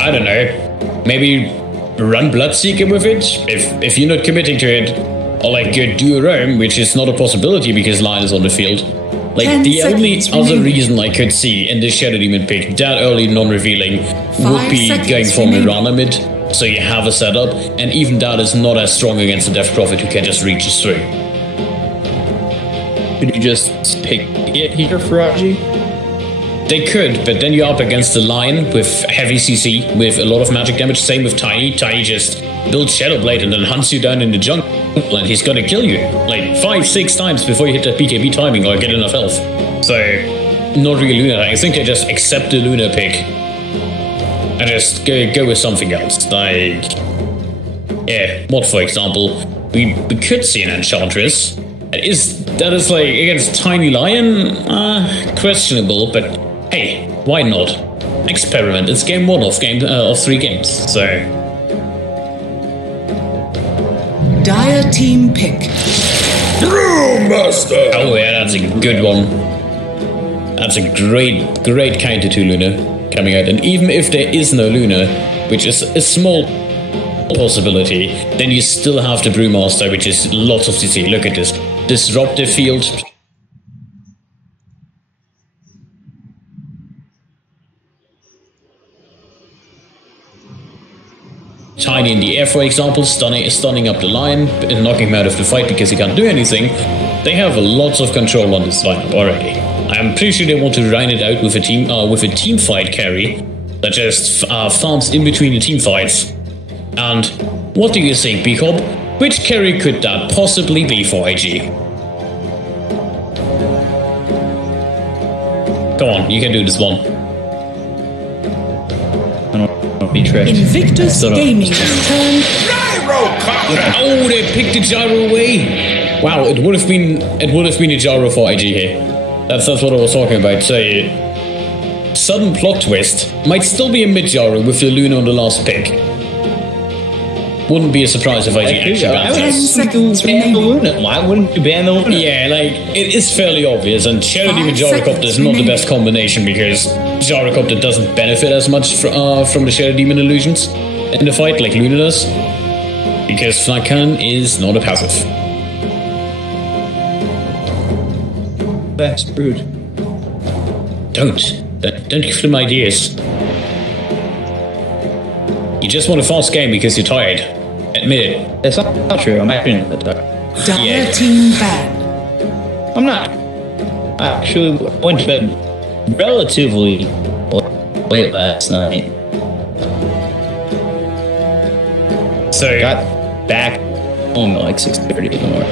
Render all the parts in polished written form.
I don't know. Maybe run Bloodseeker with it if you're not committing to it, or like do your own, which is not a possibility because Lion is on the field. Like the only other reason I could see in the Shadow Demon pick that early non-revealing would be going for Mirana mid, so you have a setup, and even that is not as strong against the Death Prophet who can just reach us through. Could you just pick it here for IG? They could, but then you're up against the Lion with heavy CC, with a lot of magic damage. Same with Tiny. Tiny just builds Shadow Blade and then hunts you down in the jungle, and he's gonna kill you like 5-6 times before you hit that BKB timing or get enough health. So, not really Luna. I think they just accept the Luna pick and just go with something else. Like, yeah, what for example? We could see an Enchantress. That is like against Tiny Lion? Questionable, but hey, why not? Experiment. It's game 1 of 3 games, so. Dire team pick. Brewmaster! Oh yeah, that's a good one. That's a great counter to Luna coming out. And even if there is no Luna, which is a small possibility, then you still have the Brewmaster, which is lots of CC. Look at this. Disruptive field. Tiny in the air, for example, stunning up the Lion and knocking him out of the fight because he can't do anything. They have lots of control on this lineup already. I'm pretty sure they want to round it out with a team fight carry that just farms in between the team fights. And what do you think, B-Cob? Which carry could that possibly be for IG? Come on, you can do this one. Be tricked. Invictus Gaming turn. Oh, they picked the gyro away. Wow, it would have been a gyro for IG here. That's what I was talking about. So, sudden plot twist. Might still be a mid gyro with the Luna on the last pick. Wouldn't be a surprise if IG actually banned it. Why wouldn't you ban the Luna? Yeah, like, it is fairly obvious, and Shadow Demon Gyrocopter is not the best combination because Gyrocopter doesn't benefit as much from the Shadow Demon illusions in the fight like Luna does, because Flank Cannon is not a passive. That's rude. Don't give them ideas. You just want a fast game because you're tired. Admit it. That's not true. I'm actually not that tired. Dire team ban. I'm not. I actually went to bed relatively late last night. So Got back home at like 6:30 in the morning.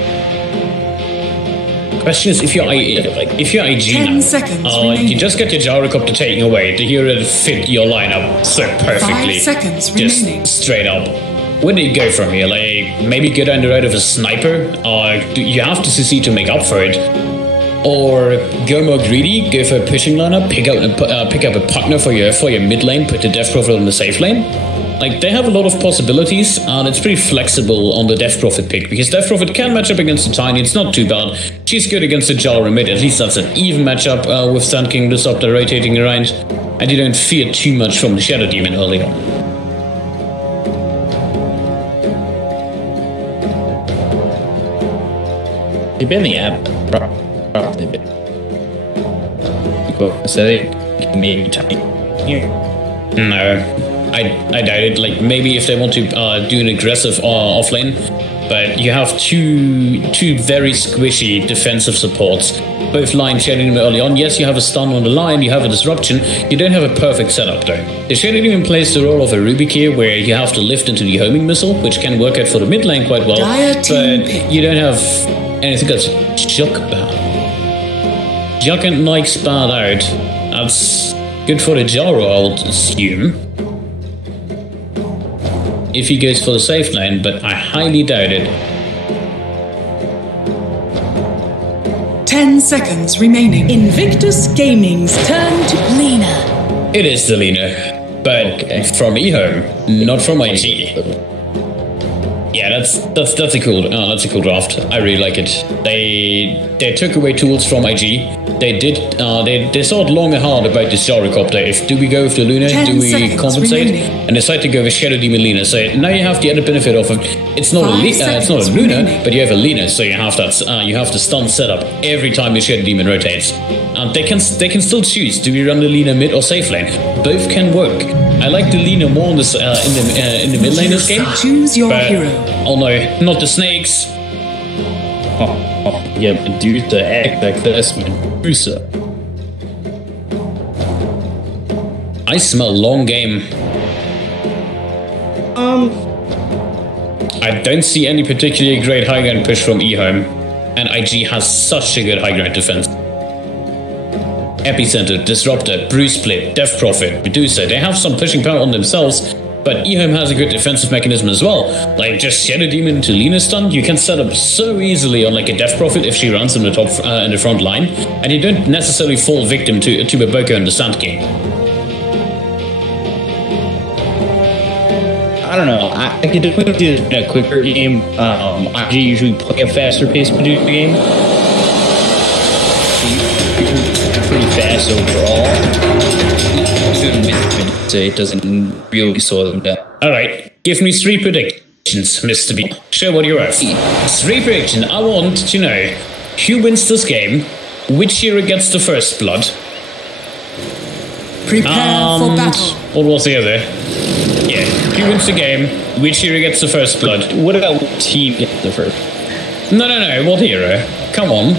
question is, if you're IG 10 seconds now, you just get your Gyrocopter taken away. The hero that fit your lineup so perfectly. 5 seconds just remaining. straight up. Where do you go from here? Like, maybe go down the road of a sniper? Do you have to CC to make up for it? Or go more greedy, go for a pushing lineup, pick up a partner for your mid lane, put the Death Prophet on the safe lane? Like, they have a lot of possibilities, and it's pretty flexible on the Death Prophet pick, because Death Prophet can match up against the Tiny, it's not too bad. She's good against the Gyro mid, at least that's an even matchup with Sand King Disruptor rotating around, and you don't fear too much from the Shadow Demon early on. They've been the app. Probably been. So they maybe Tiny here. No. I doubt it. Like, maybe if they want to do an aggressive offlane, but you have two very squishy defensive supports. Both line Shadow Demon early on. Yes, you have a stun on the line, you have a disruption. You don't have a perfect setup though. The Shadow Demon plays the role of a Rubik here, where you have to lift into the homing missile, which can work out for the mid lane quite well. But you don't have anything that's Juck and Nike's bad out. That's good for the Gyro, I would assume, if he goes for the safe lane, but I highly doubt it. 10 seconds remaining. Invictus Gaming's turn to Lena. It is the Lena, but from EHOME, not from IG. Yeah, that's a cool draft. I really like it. They took away tools from IG, they thought long and hard about this gyrocopter. Do we go with the Luna? 10 Do we seconds compensate? remaining. And decide to go with Shadow Demon Lina. So now you have the added benefit of it's not it's not a Luna, remaining. but you have a Lina. So you have that you have the stun setup every time your Shadow Demon rotates. They can still choose. Do we run the Lina mid or safe lane? Both can work. I like the Lina more in this in the mid lane this game. Choose your But, hero. oh no, not the snakes. Yeah, Medusa, act like this, Medusa. I smell long game. I don't see any particularly great high ground push from EHOME, and IG has such a good high ground defense. Epicenter, Disruptor, Bruce Split, Death Prophet, Medusa, they have some pushing power on themselves, but EHOME has a good defensive mechanism as well. Like just Shadow Demon into Lina stun, you can set up so easily on like a Death Prophet if she runs in the top in the front line, and you don't necessarily fall victim to a Boko in the Sand game. I don't know. I could definitely do it in a quicker game. I usually play a faster paced Medusa game. Pretty fast overall. So it doesn't really slow them down. Alright, give me 3 predictions, Mr. B. Show what you're worth. 3 predictions. I want to know who wins this game, which hero gets the first blood. Prepare for battle. What was the other? Yeah, who wins the game, which hero gets the first blood. What about what team gets the first? No, what hero? Come on.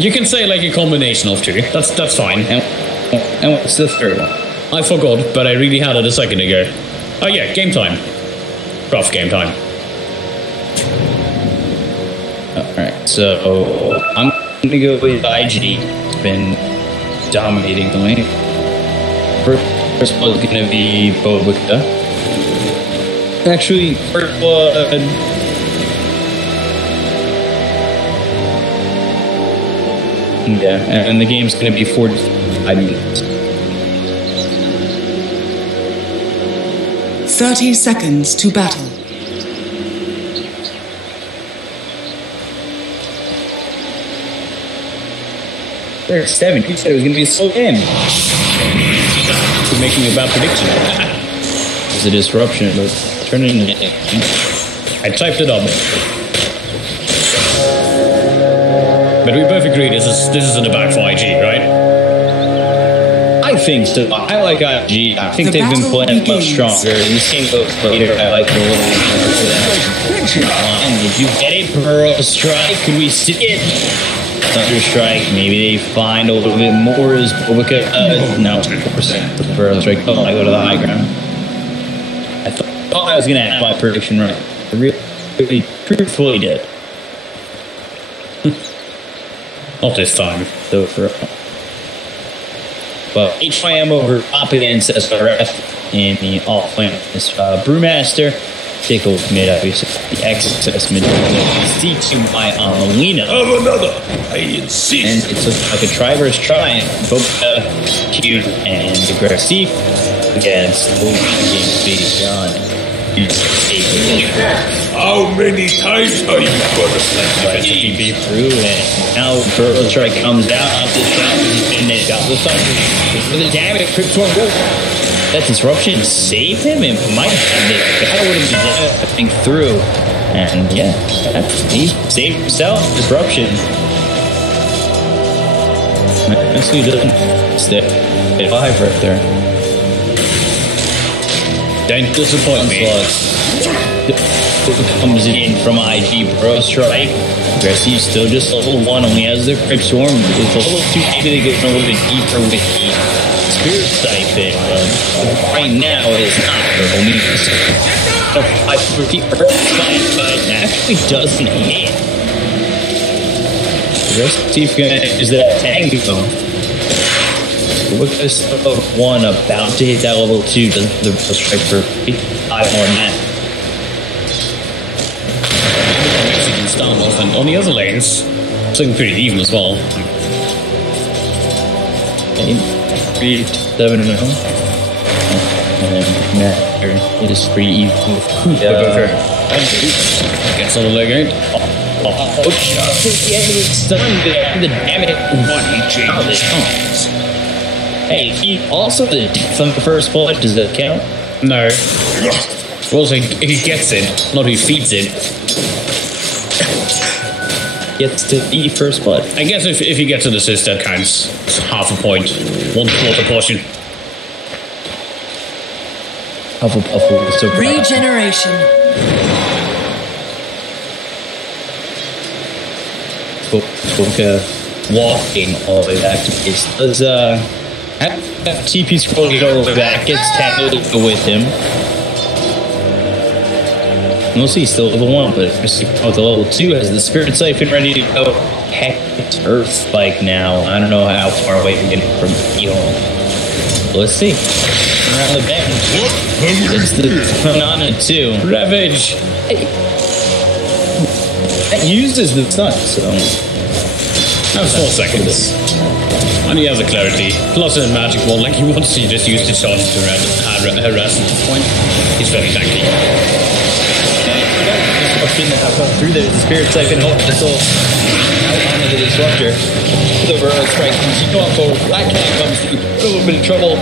You can say like a combination of 2. That's fine. And what's the third one? I forgot, but I really had it a second ago. Oh yeah, game time. Rough game time. Alright, so I'm gonna go with IG. It's been dominating the lane. First blood is gonna be Bobica. Actually, first blood. Yeah, and the game's gonna be 45 minutes. 30 seconds to battle. There's 7. You said it was gonna be a slow game. You're making a bad prediction. It's a disruption, but turn it into. I typed it up. But we both agree this is in the bag for IG, right? I think so. I like IG. I think they've been playing much stronger. This game goes later. I like it a little bit more for that. Did you get it? Burrow Strike? Could we see it? Thunder Strike. Maybe they find a little bit more as Bobica. No, 4% for the Burrow Strike. Oh, I go to the high ground. I thought I was going to have my prediction right. I really truthfully did. Not this time. So but HYM over up against SRF in the offlane. This Brewmaster, Tickle mid, obviously. The XSS mid. C2 by Lina. Have another. I insist. And it's like a try versus try. Bobica, Q, and Aggressive against John. How many times are you gonna But he beat through, and now Burrow Strike comes down off this shot, and they got the thunder. For the damage, Crypt Swarm goes. That disruption saved him, and might have it. Guy would have been jumping through. And yeah, he saved himself. Disruption. Actually doesn't stay alive right there. Don't disappoint me. Comes in from IG Burrow Strike. Aggressive still just level 1, only has the Crypt Swarm. It's a little too maybe they go a little bit deeper with the Spirit Siphon, but right now it's not purple. I pretty Earth Sight, but it actually doesn't hit. Aggressive gonna use that Tango. Look at this level 1 about to hit that level 2. Doesn't the strike for 5 more than that. Start off, and on the other lanes, it's looking pretty even as well. 3, 7, and 0. And then it is pretty even with Gets on the logo. Oh, just the enemy stunned there. The damage. How this comes. Hey, he also the death on the first blood. Does that count? No. Well, so he gets it, not who feeds it. Gets to eat first blood. I guess if he gets an assist, that counts. It's half a point. 1/4 portion. So Regeneration. Walking all the way back to base. Does TP scrolling all the way back, gets tackled with him. Mostly he's still level 1, but with the level 2 has the Spirit Siphon ready to go. Heck, it's Earth Spike now. I don't know how far away we're getting from EHOME. Let's see. Around the bench. It's the Banana 2. Ravage! That uses the stun, so. That was 4 seconds. And he has a clarity. Plus a magic wall, like he wants to just use the charge to harass at this point. He's very tanky. That have come through there, the Spirit Siphon hold the soul out into the disruptor. The Burrow strike comes up over. Black Cat comes through. A little bit of trouble.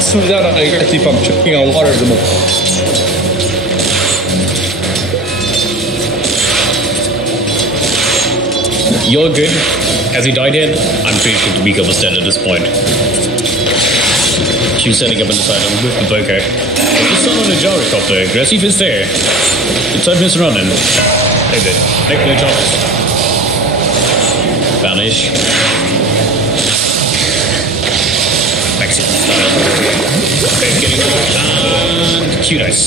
Smooth out on a gravity pump, choking on water at the moment. You're good. Has he died yet? I'm pretty sure Tamika was dead at this point. She was setting up on the side with the Boko. It's still on a gyrocopter. Aggressive is there. The time is running. Take it. Take no chances. Vanish. Mexican style. Okay, getting and Q-Dice.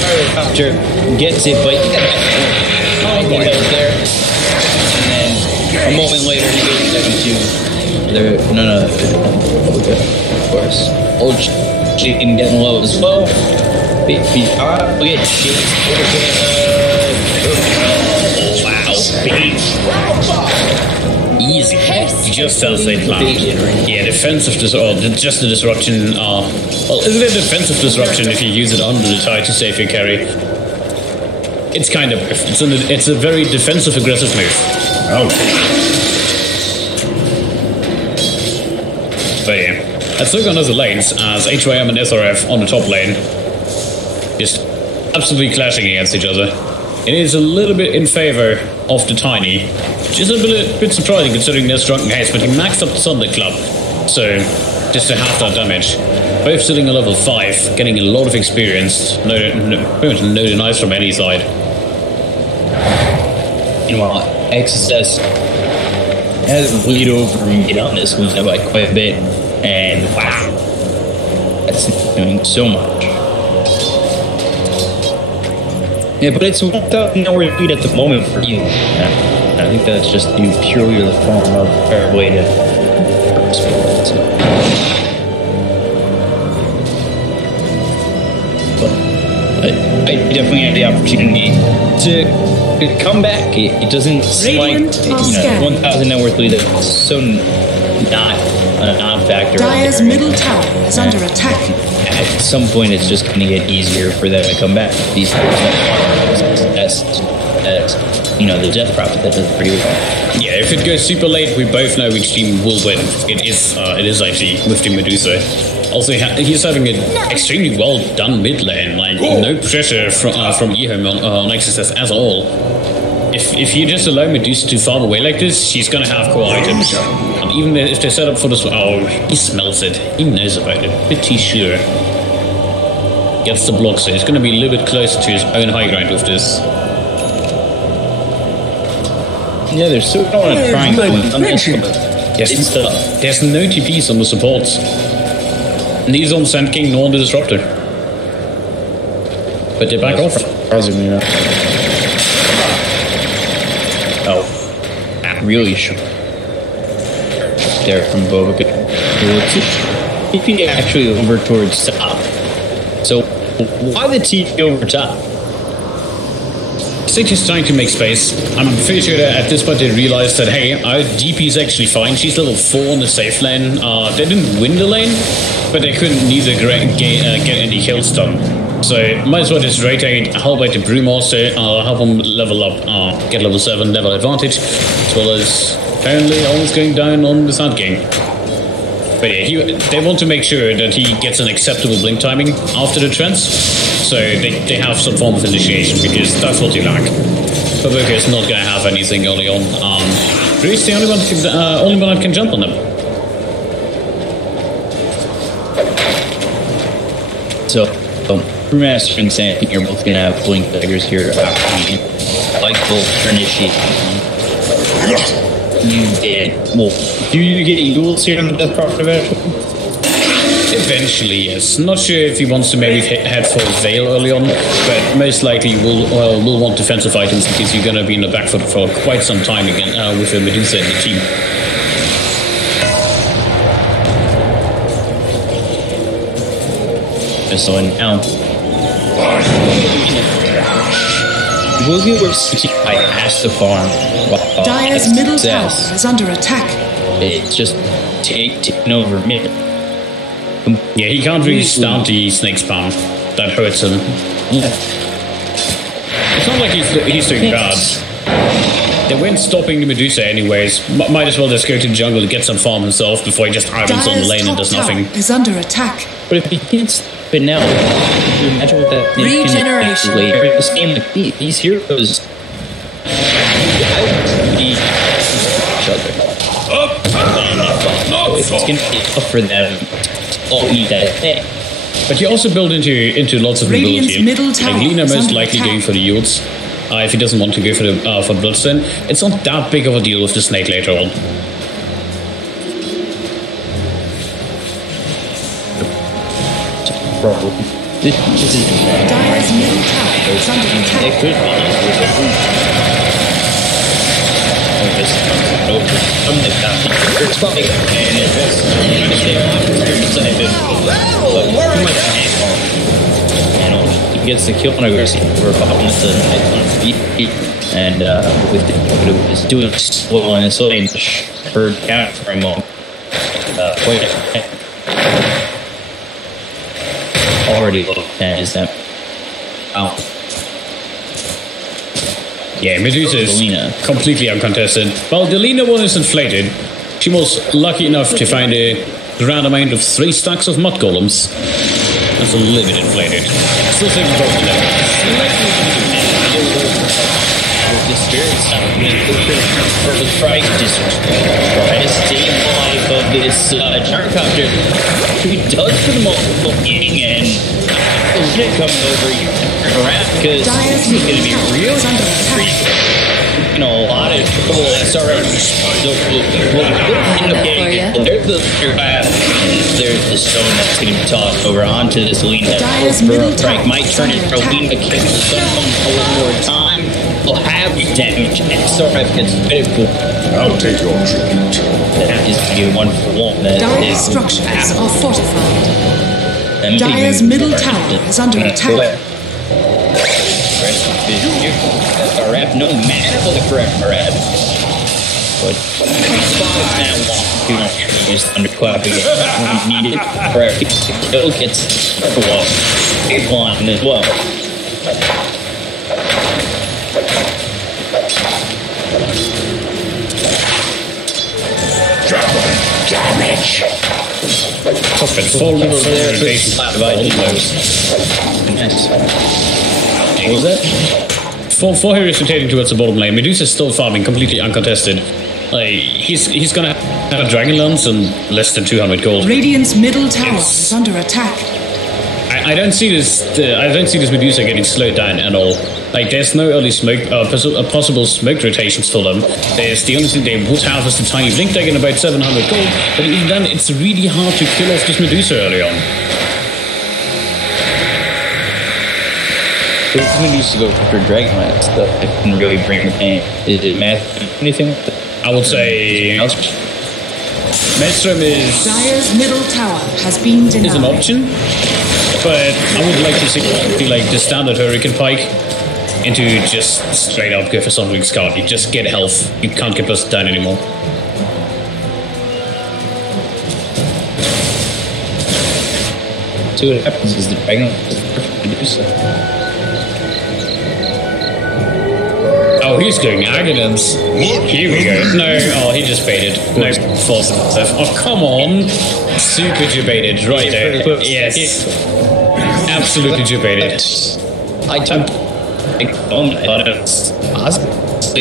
Gyrocopter gets it, but Oh boy. There. And then a moment later, he goes to there. No. Of course. Old chicken getting low as well. We get chased. Wow. Easy. He just tells they plan. Yeah, defensive just the disruption. Well, isn't it defensive disruption if you use it under the tie to save your carry? It's kind of it's a very defensive aggressive move. Oh. But yeah, let's look on other lanes as HYM and SRF on the top lane just absolutely clashing against each other. It is a little bit in favor of the Tiny, which is a bit surprising considering their Drunken Haste, but he maxed up the Thunder Club, so just to half that damage. Both sitting at level 5, getting a lot of experience, pretty much no denies from any side. Meanwhile, XSS has a lead over me on this one by quite a bit, and wow, that's doing so much. Yeah, but it's without nowhere lead at the moment for you. I think that's just due purely to the form of fair way to. But I definitely had the opportunity to come back. It doesn't like 1,000 net worth lead. That's so not a non-factor. Dire's middle tower is under attack. At some point, it's just going to get easier for them to come back. These that's the Death Prophet that does pretty well. Yeah, if it goes super late, we both know which team will win. It is actually with Team Medusa. Also, he's having an extremely well done mid lane. Like no pressure from EHOME on XSS at all. If you just allow Medusa to farm away like this, she's gonna have core items. And even if they set up for this, he smells it. He knows about it. Pretty sure. Gets the block, so he's gonna be a little bit closer to his own high ground with this. Yeah, they're still going to try and there's no TPs on the supports. Neither on Sand King nor on the Disruptor. But they back off. Oh, really sure. There from Boba. TP actually over towards top. So why the TP over top? Six is trying to make space. I'm pretty sure that at this point they realized that, hey, our DP is actually fine. She's level 4 on the safe lane. They didn't win the lane, but they couldn't neither get any kills done. So might as well just rotate, help out the Brewmaster, help him level up, get level 7, level advantage, as well as apparently almost going down on the Sand King. But yeah, they want to make sure that he gets an acceptable blink timing after the trance, so they have some form of initiation, because that's what you lack. Babuka is not going to have anything early on. Bruce, the only one that can jump on them. So, Brewmaster and Sand King are both going to have blink daggers here after like full initiation. You did. Well, do you get Eagles here in the Death Prophet Eventually, yes. Not sure if he wants to maybe head for Veil early on, but most likely will want defensive items because you're going to be in the back foot for quite some time again with a Medusa in the team. So now, will you I asked the farm. Dire's middle tower is under attack. It's just taking over mid. Yeah, he can't really stand the snake spam. That hurts him. Yeah. It's not like he's doing bad. They weren't stopping the Medusa anyways. Might as well just go to the jungle to get some farm himself before he just idles on the lane and does nothing. Is under attack. But if he can't spin out, imagine what that regeneration later. This game, like these heroes, each other. It's going to be tough for them. All eat that thing. But you also build into lots of mobility. Like Lina most likely going for the yields. If he doesn't want to go for the Bloodstone, it's not that big of a deal with the snake later on. This is Dire's middle tower is under attack. It could be. It's probably he gets the kill on aggressive. We're popping the feet, and with it was doing slow and so they heard count for a moment. Already low 10 is that? Wow. Yeah, Medusa is completely uncontested. Well, the Lina one is inflated. She was lucky enough to find a grand amount of 3 stacks of mud golems. That's a little bit inflated. Still taking both of them. The spirits for the strike district. Stay alive of this gyrocopter. He does for the multiple eating and he's gonna come over you because he's gonna be real you know, a lot of trouble SRS. There's the stone that's going to be tossed over onto this Lina. Strike might turn it for Lina kick someone a little more time. Will have damage and SRF gets pitiful. I'll take your tribute. That is going to be 1-for-1. Dire's structures are fortified. Dire's middle tower is under attack. RF, no mana for the correct RF. But now is thunderclapping it when needed. RF kill gets a one as well. Damage. Perfect. Full base. Nice. What was that? Four heroes rotating towards the bottom lane. Medusa's still farming, completely uncontested. He's gonna have a Dragon Lance and less than 200 gold. Radiant's middle tower is under attack. I don't see this. I don't see this Medusa getting slowed down at all. Like, there's no early smoke, possible smoke rotations for them. There's the only thing they would have is the tiny blink tag and about 700 gold. But even then, it's really hard to kill off this Medusa early on. When used to go for Dragon Lance stuff, it can really bring the pain. Is it math? Anything? I would say Maelstrom is Dire's middle tower has been denied. an option, but I would like to see like the standard Hurricane Pike into just straight up go for something Scout. You just get health. You can't get busted down anymore. see what happens is the dragon is perfect to do so. Oh, he's doing Aghanim's. Here we go. No, oh, he just baited. No, false stuff. Oh, come on. Super jebaited right there. Yes. Absolutely jebaited. I don't thought it was possible. I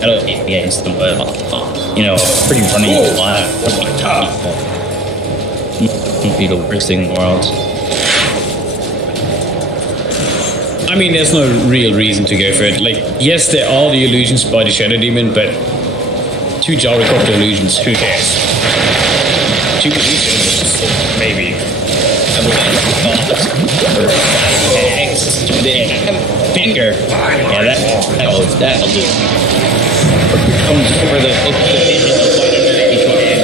don't hate against them, but you know, pretty funny line. Wouldn't be the worst thing in the world. I mean, there's no real reason to go for it. Like, yes, there are the illusions by the Shadow Demon, but 2 gyrocopter illusions, who cares? 2 illusions, maybe. Finger. Yeah, that'll do. Comes over the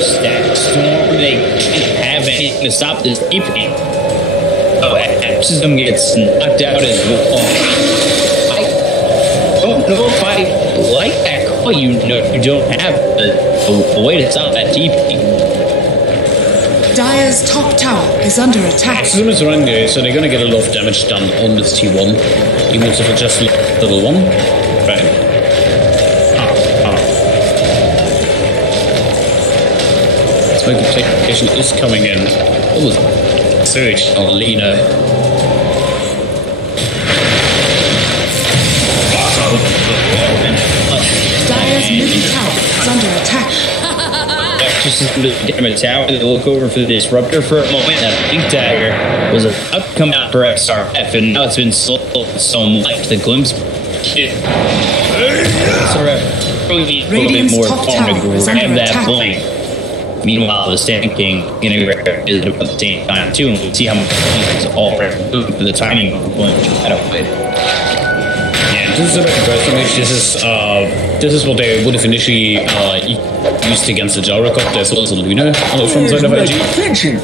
stack storm. They can't have anything to stop this evening. Oh, Exorcism gets knocked out as well. I don't know if I like that call. You know, you don't have a way to stop that TP. Dire's top tower is under attack. Exorcism is running there, so they're going to get a lot of damage done on this T1, even if it's just a little one. Right. Smoke protection is coming in. Oh, Surge on Lena. Dire's middle tower is under attack. Just damage tower. They look over for the disruptor for a moment. That big dagger was about to come out for XRF, and now it's been slowed so much. The glimpse. XRF really a little bit more time to grab that blink. Meanwhile, the Sand King integrator is about the same time too, and we see how much he's all moving for the timing of the blink. I don't wait. Yeah, this is a best image. This is what they would have initially used against the gyrocopter as well as the Luna on the front side of IG.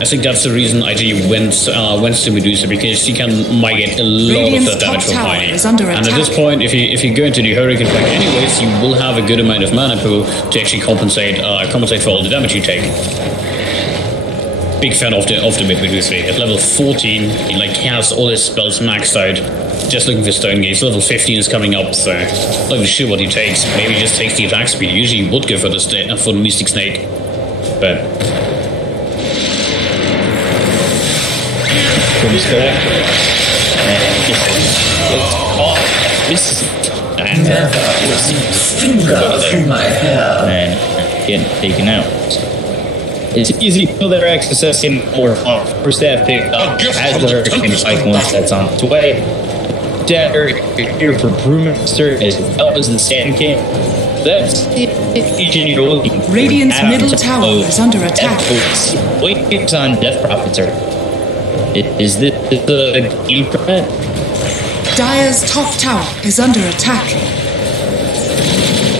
I think that's the reason IG went to Medusa, because you can migrate a lot of that damage from Tiny. And at this point, if you go into the Hurricane Flag anyways, you will have a good amount of mana pool to actually compensate for all the damage you take. Big fan of the mid Medusa. At level 14, he has all his spells maxed out. Just looking for Stone Gaze. Level 15 is coming up, so not even sure what he takes. Maybe he just takes the attack speed. Usually he would go for the Mystic Snake, but comes back and getting taken out. It's easy to feel their accessing or first staff pick up as the Hurricane Cyclone that's on its way. Dagger here for Brewmaster as well as the Sand King. That's Radiant's middle tower is under attack. Waits on Death Prophets. Is this the game prevent? Dire's top tower is under attack.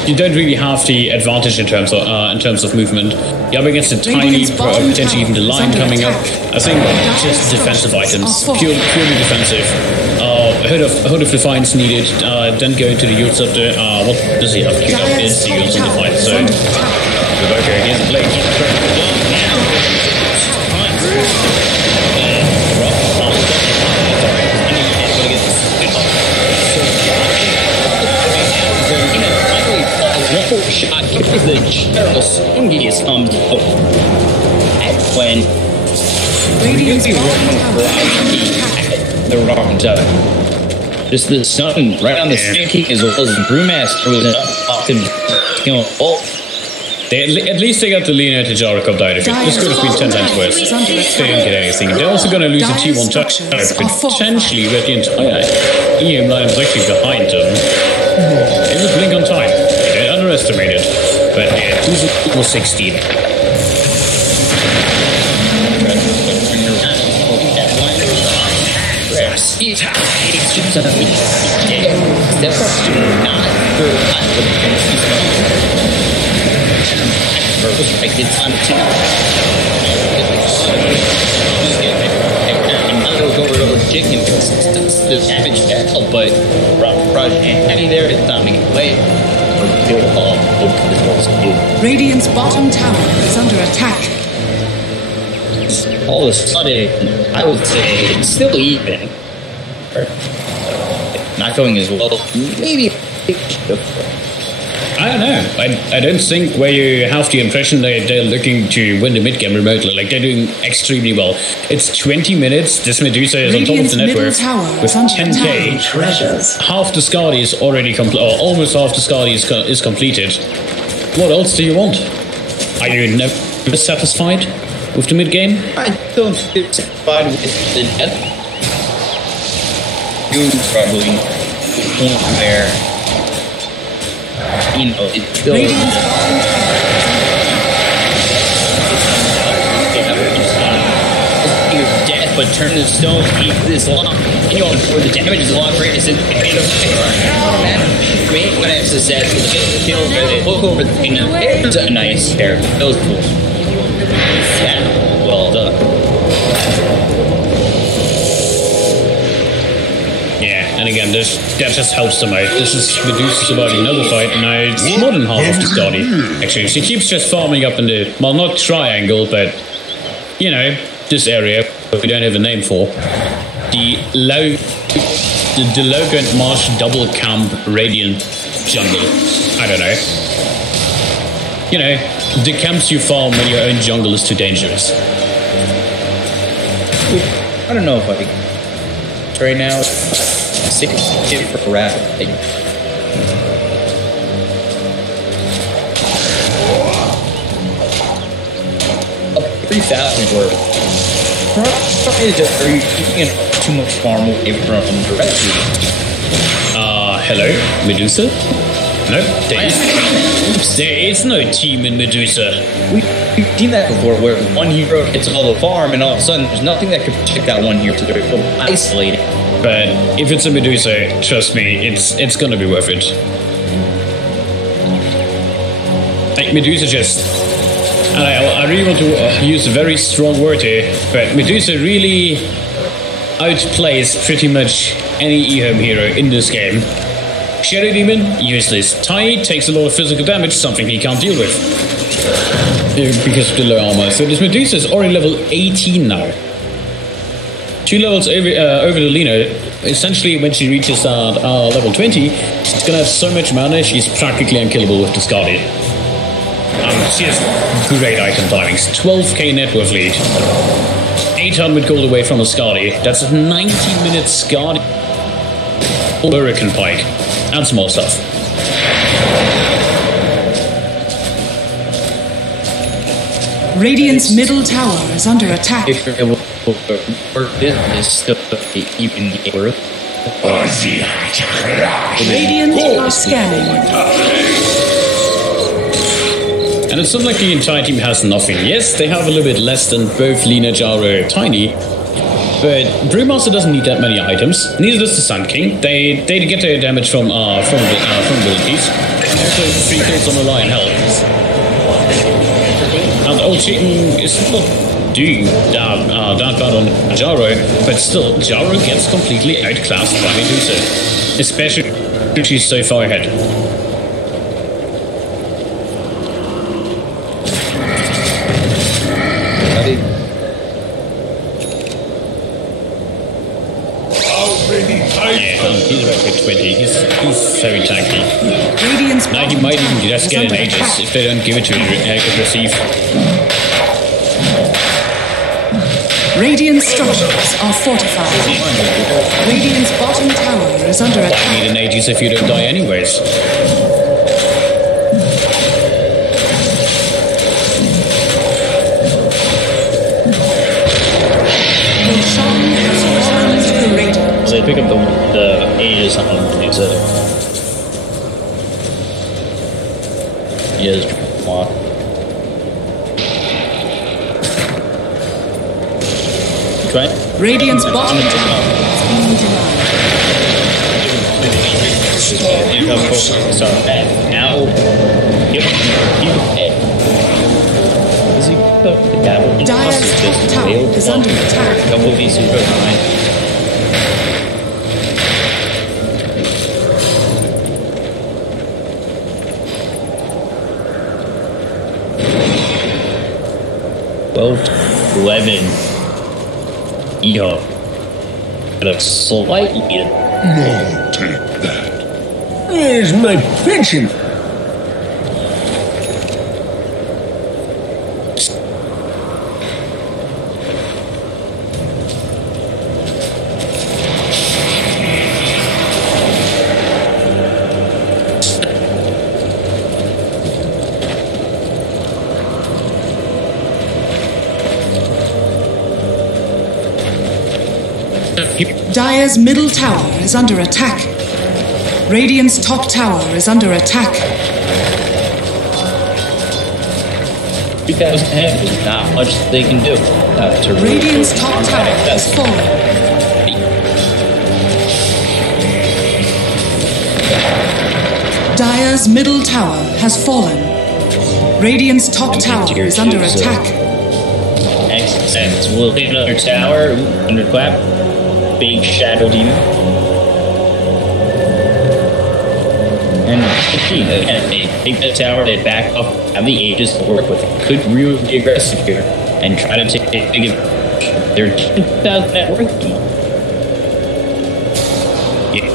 You don't really have the advantage in terms of movement. You're up against a tiny, potentially even the line coming up. I think just defensive items, purely defensive. Hood of Defiance needed. Then go into the Yield Scepter. What does he have queued up? Is the Yield Defiance? So okay, here's the blade. Shot because the Cheryl Stungies comes out. That's when Radiant's the wrong time. Just the sun right on the Sand King as well as the Brewmaster was At least they got the Lena to Jarokop died. This could have been 10 times worse. They didn't get anything. They're also going to lose a T1 touch, potentially with the entire EM line was actually behind them. It was blink on time. They underestimated. But yeah, it was 16. It's on two. Chicken the damage tackle, but Rush and there is not making play. Radiant's bottom tower is under attack. all of a sudden, I would say it's still even. Not going as well. Maybe. I don't know. I don't think where you have the impression that they're looking to win the mid game remotely. Like, they're doing extremely well. It's 20 minutes. This Medusa is on top of the network with 10k. Half the Skadi is already complete, or almost half the Skadi is completed. What else do you want? Are you never satisfied with the mid game? I don't feel satisfied with the death. You probably where. You know, it's still your death, but turn the stone is long. You know, where the damage is a lot greater. It's man, when I said look over the thing. There's a nice hair. That was cool. Yeah, well done. Yeah, and again, that just helps them out. This is Medusa surviving another fight, and now it's more than half of the Skadi. Actually, she keeps just farming up in the, well, not triangle, but, you know, this area we don't have a name for. The Logan Marsh double camp radiant jungle. I don't know. You know, the camps you farm when your own jungle is too dangerous. I don't know if I can. Right now, 6 for rat. 3,000 worth. Probably just too much farm away from the rest of hello, Medusa? No, there is no team in Medusa. We've seen that before, where one hero gets all the farm, and all of a sudden there's nothing that can protect that one hero, so they're isolated. But if it's a Medusa, trust me, it's gonna be worth it. Like, Medusa just... I really want to use a very strong word here, but Medusa really outplays pretty much any EHOME hero in this game. Shadow Demon, useless. Tai takes a lot of physical damage, something he can't deal with. Because of the low armor. So this Medusa is already level 18 now. 2 levels over the Lino. Essentially, when she reaches level 20, she's gonna have so much mana, she's practically unkillable with the Skadi. She has great item timings. 12k net worth lead. 800 gold away from a Skadi. That's a 90-minute Skadi. Hurricane Pike. And small stuff. Radiant's middle tower is under attack. If it will is still even worth. Radiant are scanning. And it's not like the entire team has nothing. Yes, they have a little bit less than both Lina, Jaro, Tiny. But Brewmaster doesn't need that many items. Neither does the Sand King. They get their damage from abilities. Also, 3 kills on the Lion Hell. And Old Chicken is not doing that bad on Jaro, but still, Jaro gets completely outclassed by Medusa. Especially if she's so far ahead. He's right at 20. He's very tanky. Now he might even just get an Aegis if they don't give it to receive. Radiant structures are fortified. Radiant's bottom tower is under attack. You need an Aegis if you don't die anyways. They pick up the Aegis on Medusa. Yes, what? Right? Radiant's bottom tower is being denied. Start back. Now, you is he the dabble? Dire's tower is under attack. A couple of these who go behind. Well, 11. EHOME. But a slight lead. No, take that. Where's my pension? Dire's middle tower is under attack. Radiant's top tower is under attack. 3,000 heavy, not much they can do. Radiant's top tower has fallen. Dire's middle tower has fallen. Radiant's top tower is under attack. Excellent. We'll hit another tower. Thunderclap. Big shadow demon. And again, they take the tower, they back off, have the Aegis to work with. Could really be aggressive here and try to take advantage. They're 10,000 net worth. Yeah.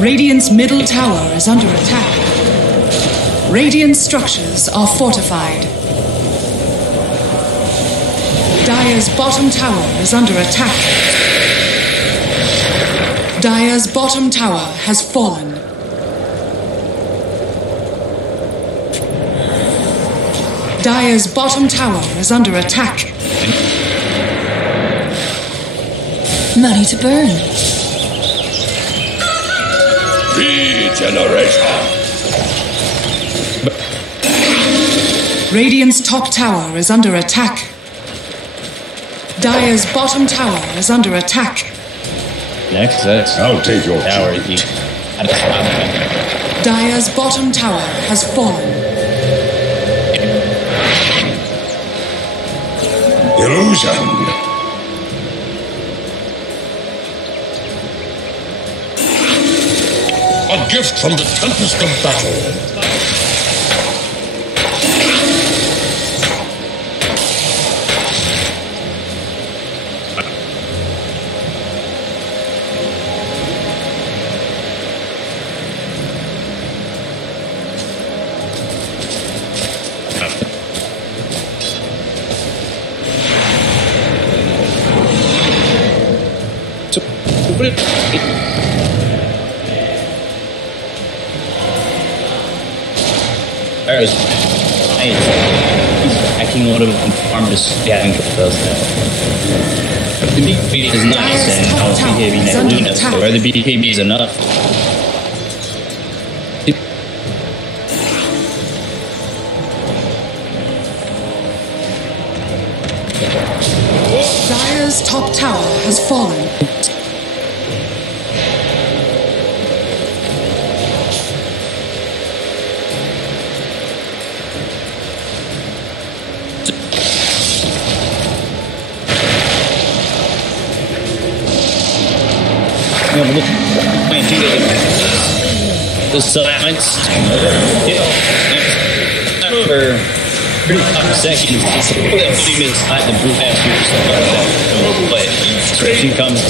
Radiant's middle tower is under attack. Radiant structures are fortified. Dire's bottom tower is under attack. Dire's bottom tower has fallen. Dire's bottom tower is under attack. Money to burn. Regeneration. Radiant's top tower is under attack. Dire's bottom tower is under attack. Next, that's I'll take your tower. tribute. Dire's bottom tower has fallen. Illusion. A gift from the tempest of battle. He's acting one of them farm to having those now. The BKB is nice and how BKB never lose, so where the BKB is enough. Dire's top tower has fallen. The silence, for 35 seconds, it's a little minutes at the blue after but she comes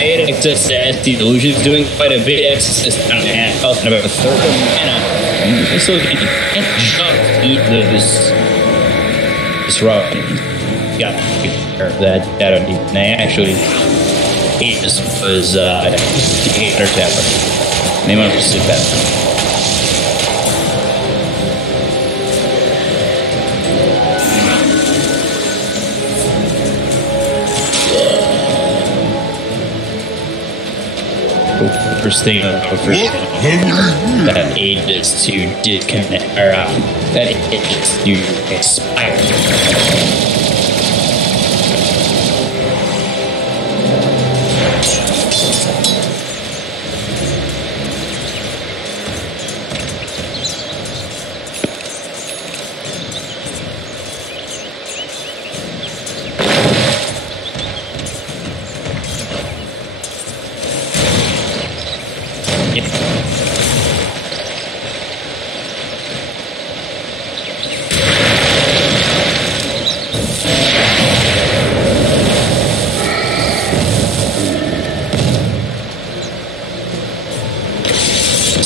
and access to SD Illusion's doing quite a bit. Access down at about a third of mana. So you can't just eat this rock. Yeah, that and I actually Aegis was the 800 tapper. They might have to sit back. First thing, that Aegis to disconnect, or that Aegis to expire.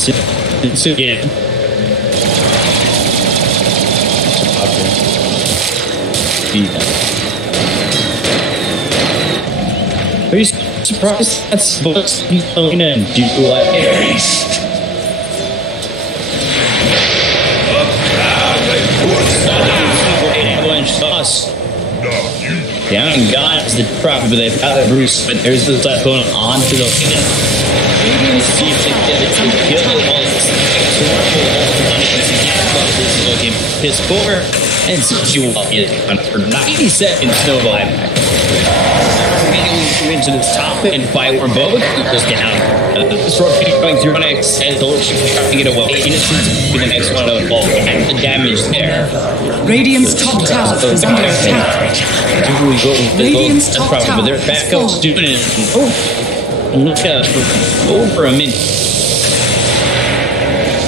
It's again. Are you surprised that's supposed to be going and do like haste? Avalanche sauce. Down in God is the prophet, but they've got that Bruce, but there's this stuff going on to the see if they get it to kill all this looking piss poor and you for 90 seconds no buyback. Into this top and fight where both goes down. This rotation going through next and trying to get away. Innocent be the next one to fall. And the damage there. Radiant's top tower is under attack. Radiant's top tower but their backup's doing it. Oh, look at over a minute.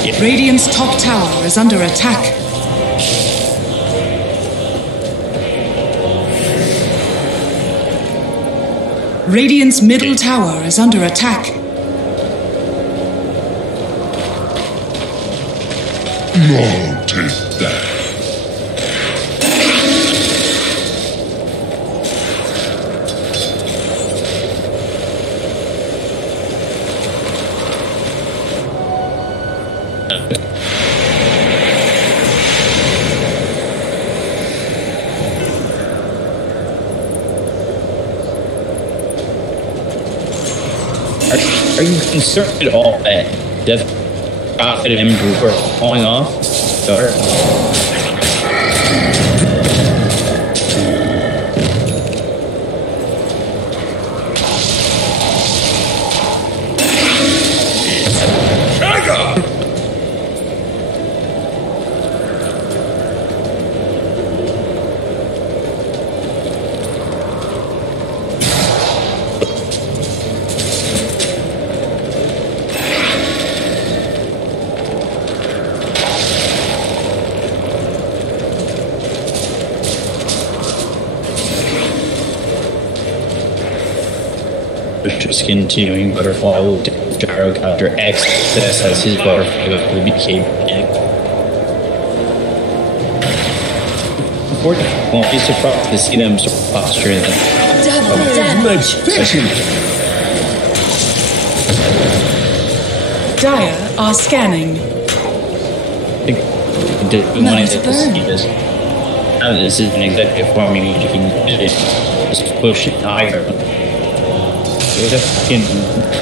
Yeah. Radiant's top tower is under attack. Radiant's middle tower is under attack. No, take that. Are you concerned at all that Death Prophet and Group are falling off? Or just continuing butterfly will gyro counter X this as his butterfly will became won't be surprised to see them sort of posture in Double damage. Dire are scanning. Nice burn. This is an executive farming you can just push it higher.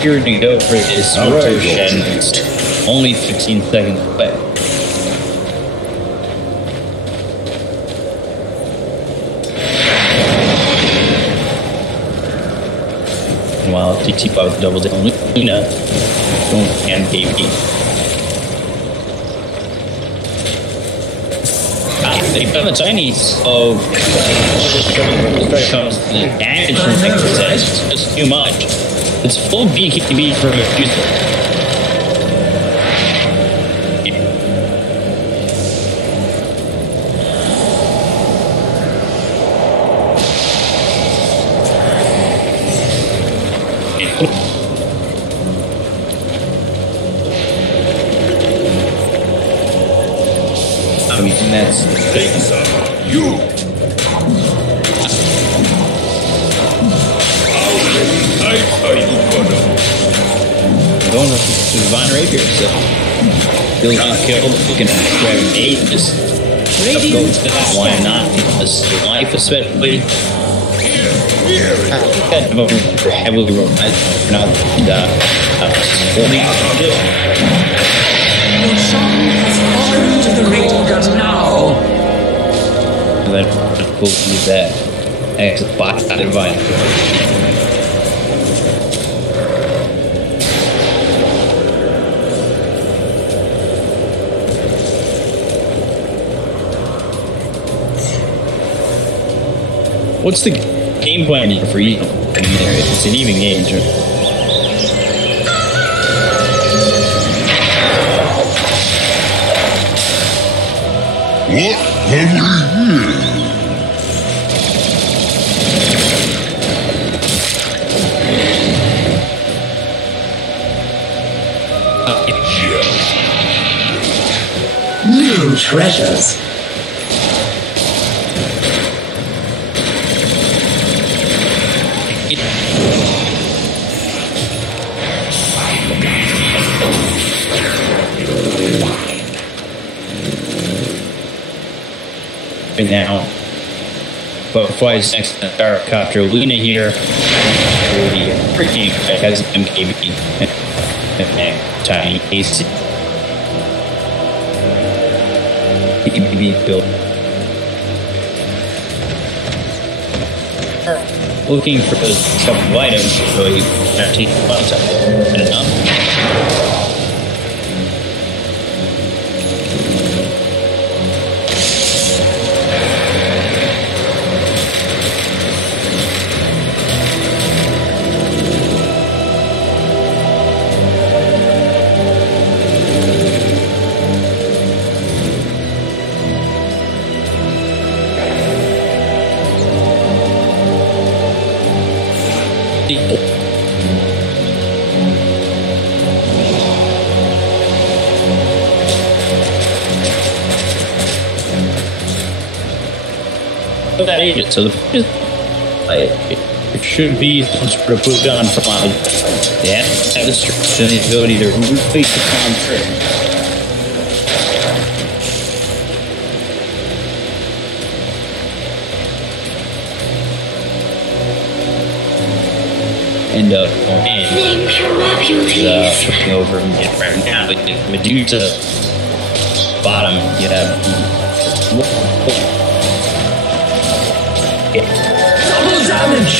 You're to go for this rotation. It's only 15 seconds away. While TT both double down Luna and KP. They've done the Chinese, so the damage from Texas is just too much. It's full BKB for a user. I mean, that's You. Going with the Divine Rapier, so Bill's not killed. You can grab an 8 and just go to that. Why not? Because life, especially. Heavily romantic for now. Has fallen to the Radiant now. And then we'll use that exit bot Divine. What's the game plan for you? It's an even game. What have we here? New treasures. Right now, but flies next to the Gyrocopter. Lena here will be freaking has MKB and tiny AC. Built. Looking for those couple of items, so you have to take the box out and enough. That agent, so it should be some sort of put on from yeah, have the ability to replace the contract. And flipping over and get right now with the Medusa bottom, you have Double damage!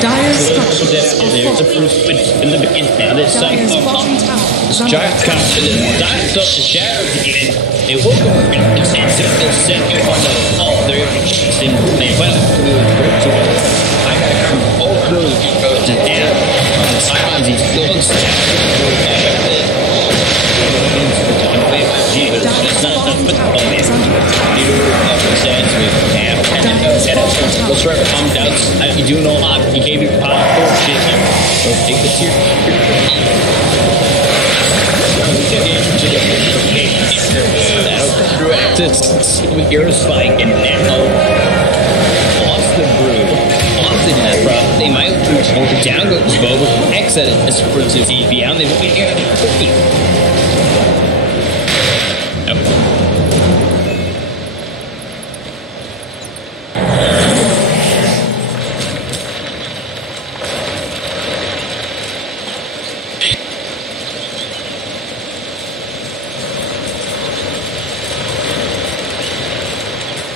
Dire structures there's a proof in the beginning. Now this Dire's bottom tower is under giant attack. confidence. Dire stuff the shadow again. They woke up and said they'll set you on the all their chasing. They went I got all through to death. On the sidelines, he still looks Let's try to calm down. You're doing a lot. He gave you powerful shit. So take this here. Here's spike and now lost the brew. Lost the death prop. They might lose. Down goes Boba. Exit is for the TP out. They will be here.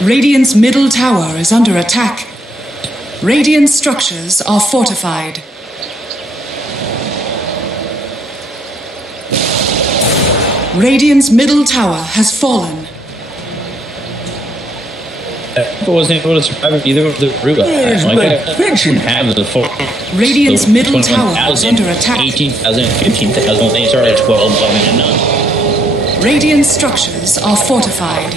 Radiant's middle tower is under attack. Radiant structures are fortified. Radiant's middle tower has fallen. I wasn't able to survive either of the root. I have the full. Radiant's middle tower is under attack. 18,000, 15,000. They started at 12, 11, and 9. Radiant structures are fortified.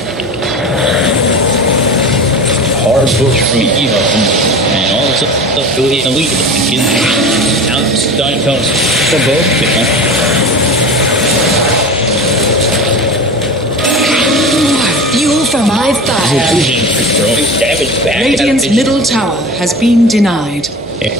Hard push from EHOME, and all this stuff really elite. Now it's done comes for both. Fuel for my fire. Radiant's middle tower has been denied. Okay.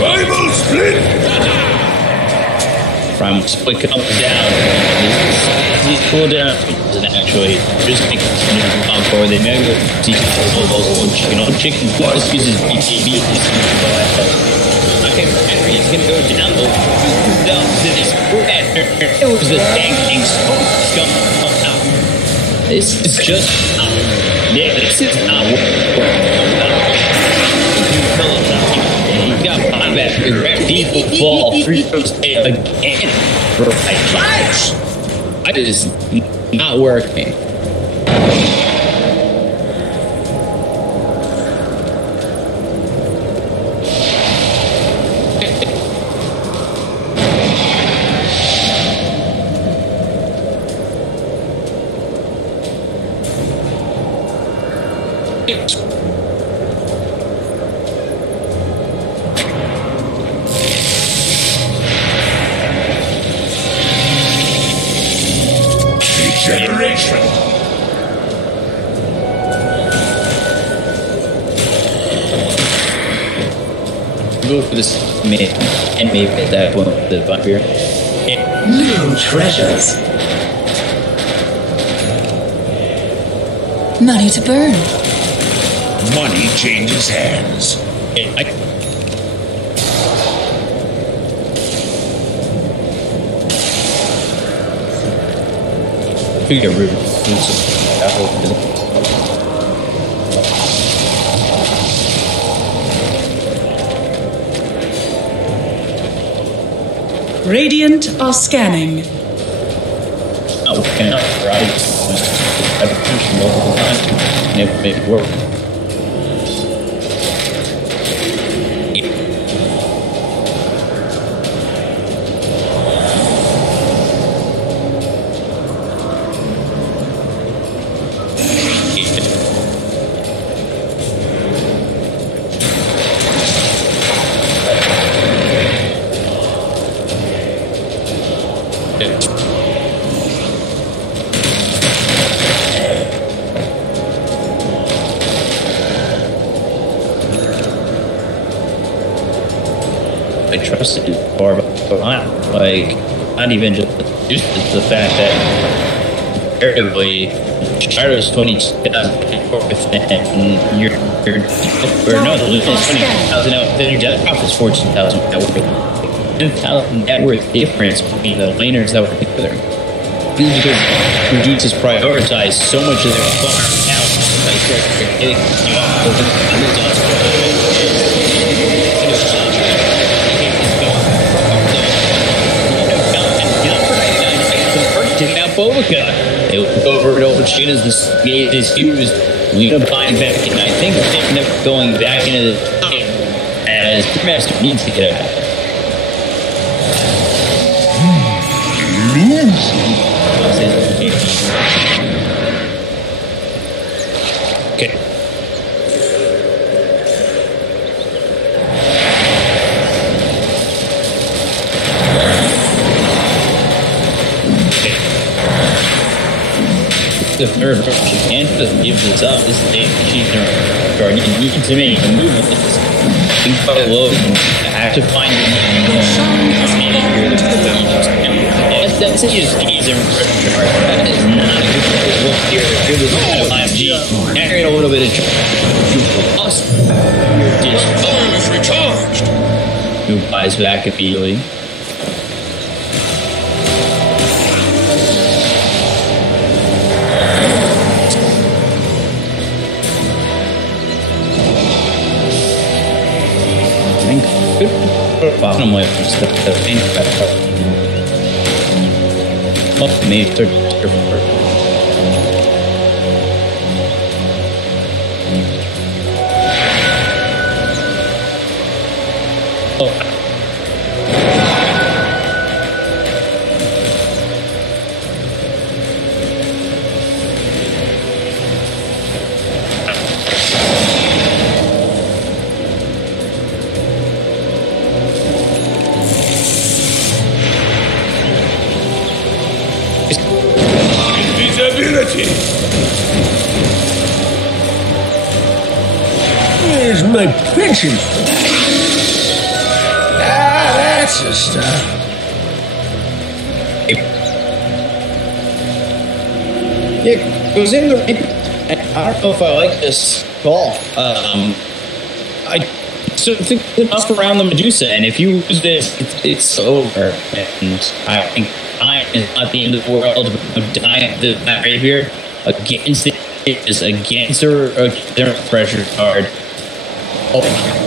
Primal split! Primal split comes down. He's cool down. actually. Just make it for they may go see chicken excuses BTB. Okay, he's gonna go down to this. It was the dang scum out. This is just yeah, this is not you got my back. People fall 3 times again. It is not working. Generation. Go for this man and maybe at that point the vampire. New treasures. Money to burn. Money changes hands. You get rude. Radiant are scanning. Oh, cannot ride. I've pushed multiple times. Never made it work. I trusted it far behind. Like, not even just the fact that comparatively, Shadow's 20,000 and you're or no, the Luna's 20,000 out, then your death profit's 14,000 net worth. 10,000 net worth difference between the laners that were together. Because Reduce has prioritized so much of their farm now, like they're getting It was over and over. Sheena's this gate is used. We end up buying back, and I think they end up going back into the game as Master needs to get out. Okay. The third version can't just give this up. This is a cheap card. You need to make a move with this. You can quite low. I have to find it. That's a use easier card. That is not a good card. Look here, you're this kind of IMG. Now you're in a little bit of trouble. Awesome. You're just recharged. Who buys back immediately? Bottom left is the main factor. Oh, maybe third. Oh. Where's my pension? Ah, that's the stuff. Yeah, goes in the. I don't know if I like this call. I so think enough around the Medusa, and if you lose this, it's over. And I think time is not the end of the world. Dying the behavior against it is against their pressure card. Oh.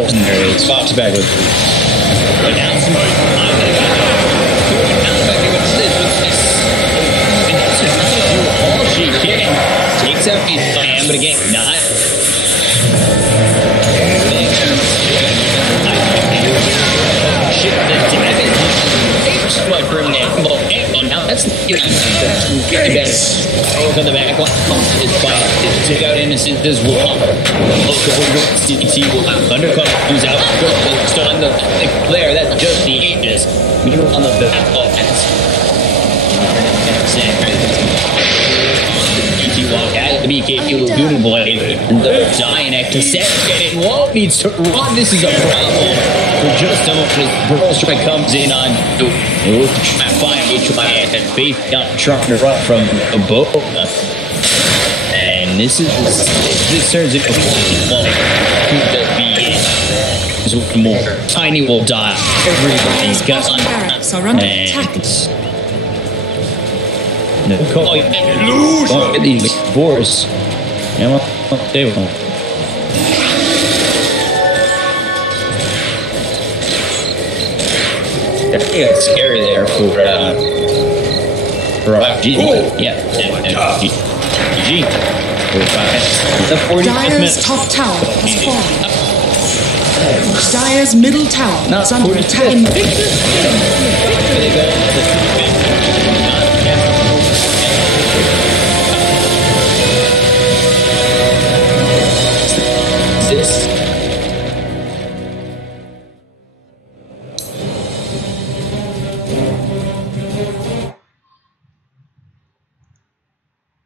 It's Fox back with all she can. Takes out his slam, but again, not. Shit, the damage. What from that? Now that's over the back line. It's took out Innocent as well. CT will undercut comes out. Still on the there. That's just the ages. Meanwhile, on the back line, walk out the BKQ Laguna Blade. The Giant to set and Walt needs to run. This is a problem for just so much as Pearl Strike comes in on to try to find HY and Faith down trying to run from a boat. And this turns into a one more. Tiny will die. Everybody's got barracks are under attack. No call. Don't get these boars. Yeah, well, they won't. Definitely got scary there for GG. Yeah, GG. Dire's top tower has fallen. Dire's middle tower is under attack.